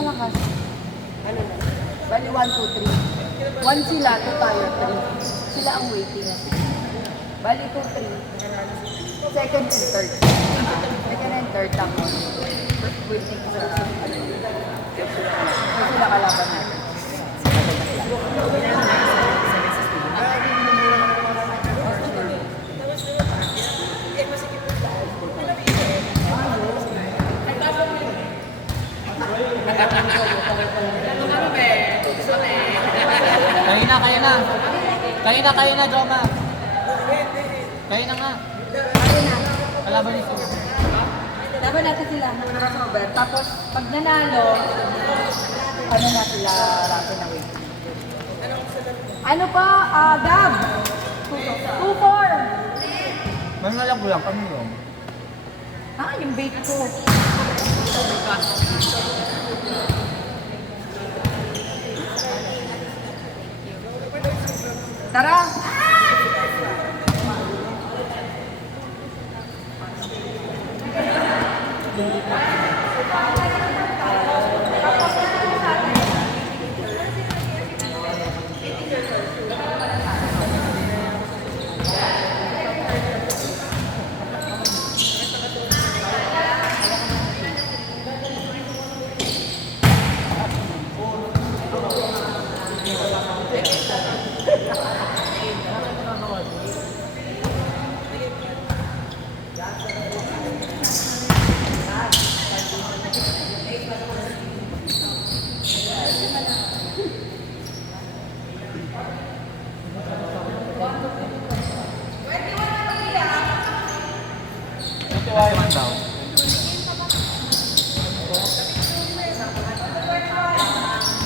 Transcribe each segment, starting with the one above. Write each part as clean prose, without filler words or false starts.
na lang kasi. Ano na? Bali 1, 2, 3. 1 sila, 2 tayo, 3. Sila ang waiting. Bali 2, 3. Second and third. Second and third tapos. Waiting sa ano. So sila kalaban natin. Kayo na, Joma. Kayo na nga. Kalaban nito. Laban natin sila ng crossover. Tapos, pag nanalo, ano na sila rato na wait. Ano pa? Gab? 2-4. Mangalap ko lang kami yun. Yung bait ko. Tara!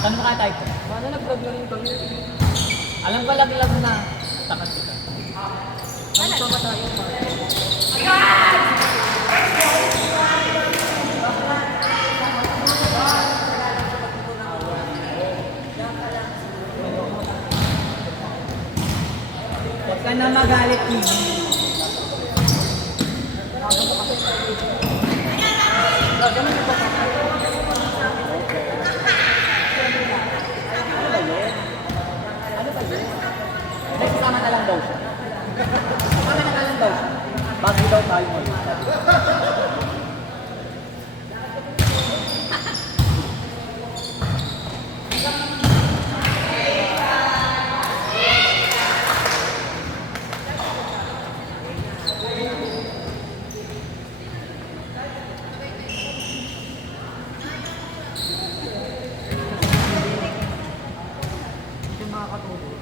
Ano ka type? Paano nag-vlog na rin kami? Alam ko lag-lag na takat kita. Ano ba tayo? Huwag ka na magalit niyo. Kasama na lang daw siya. Kasama na lang daw siya. Bago daw tayo mo. Hindi makakatulog.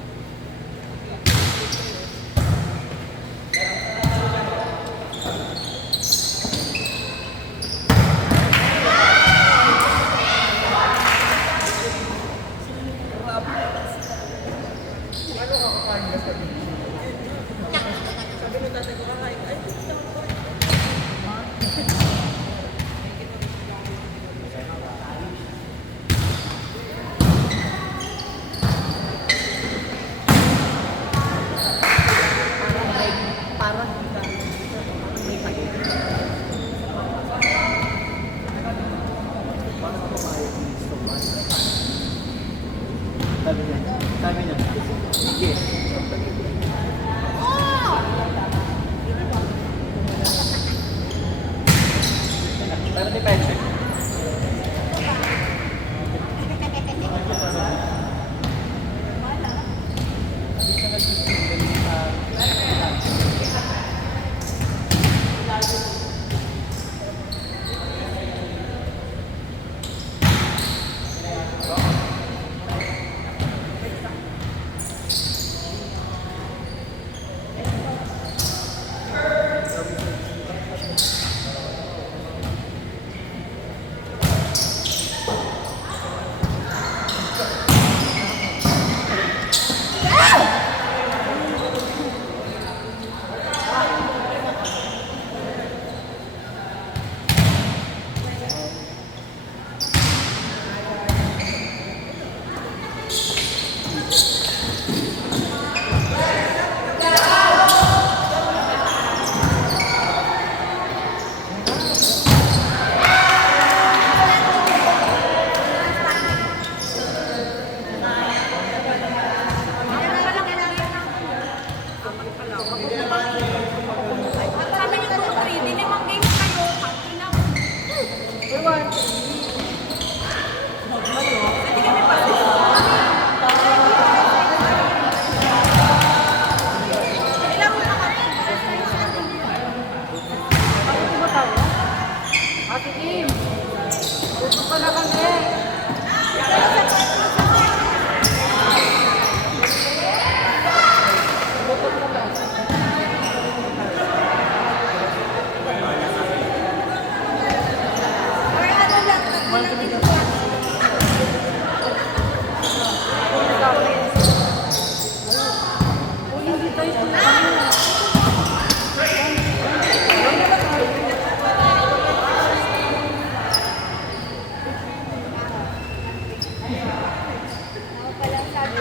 Sabi niya. Sige. Pero depende.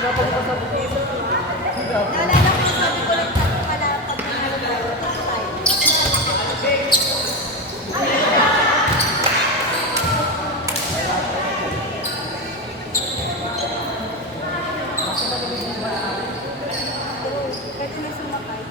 Naalala ko yung sabi ko lang tayo pala pag nanalo tayo. Pwede na sumakay.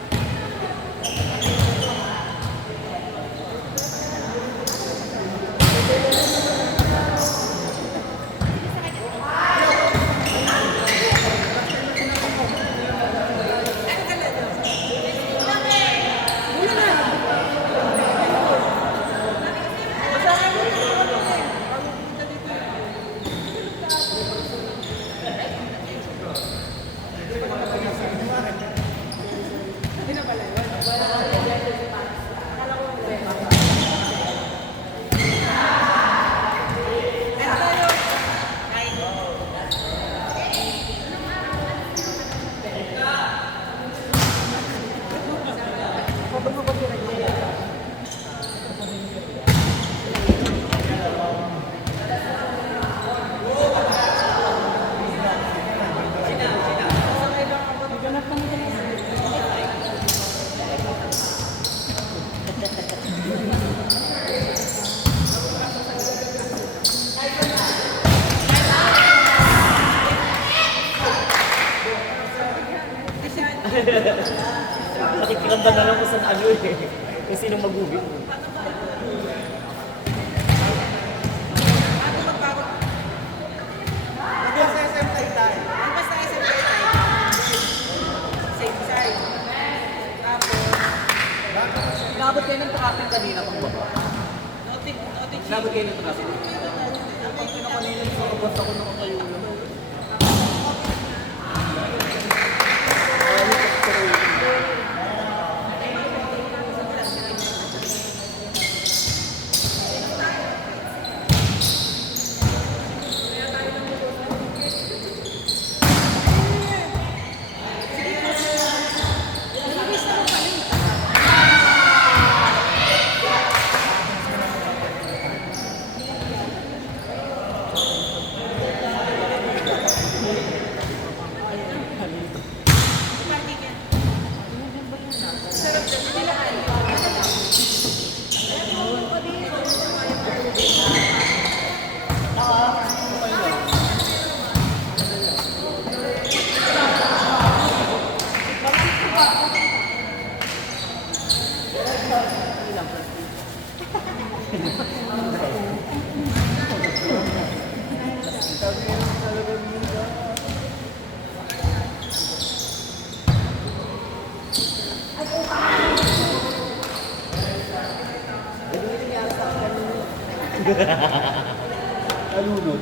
Nakikilanda na lang kung saan ano eh. Kung sino mag-uwi. Inabot kayo ng traffic kanina pang baba. Inabot kayo ng traffic. Pag pinakanina sa kabas ako nakatayo lang. Alunod.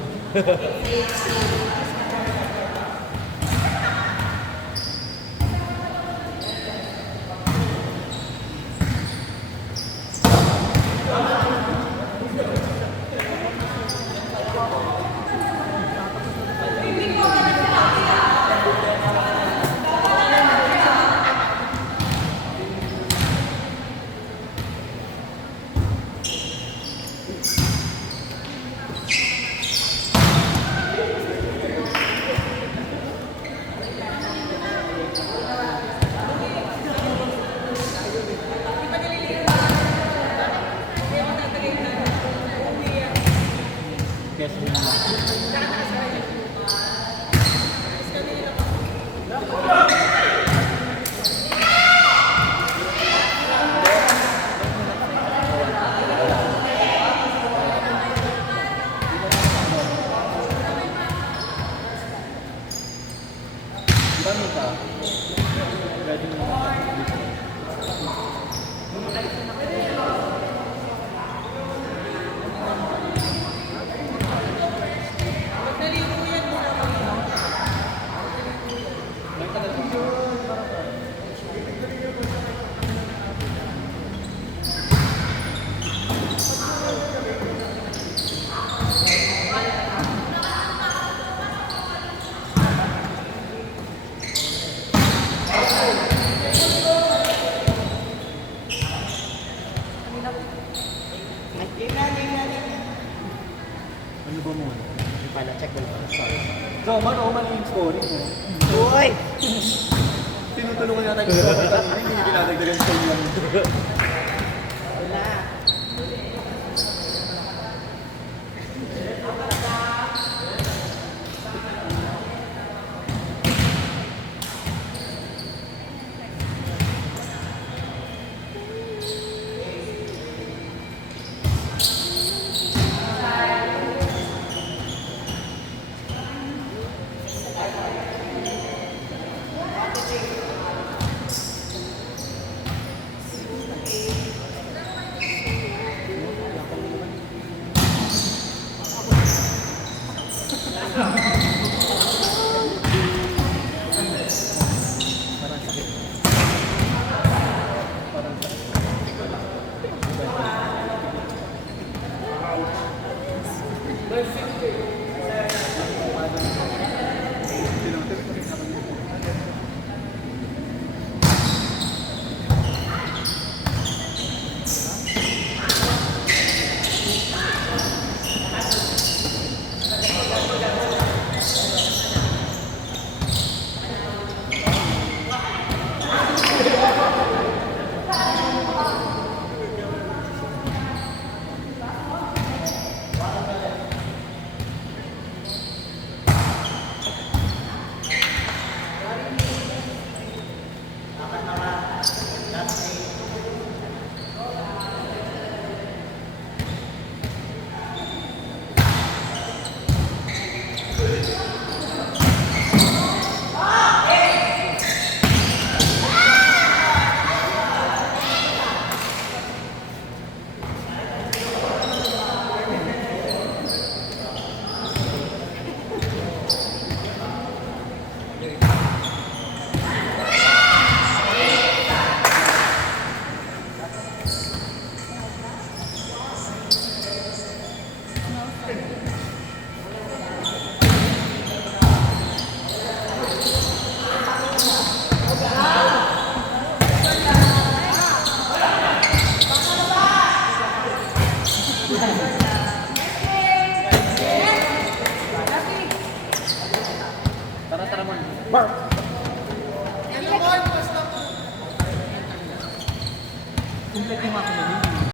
Yes, Dami ka. Pwede mo pala. Check mo pala. Sorry. So, man yung scoring mo. Uy! Tinutulungan natin yung scoring kanina, hindi niya dinadagdagan sa inyo. Wala. Tara, tara mo. Mark!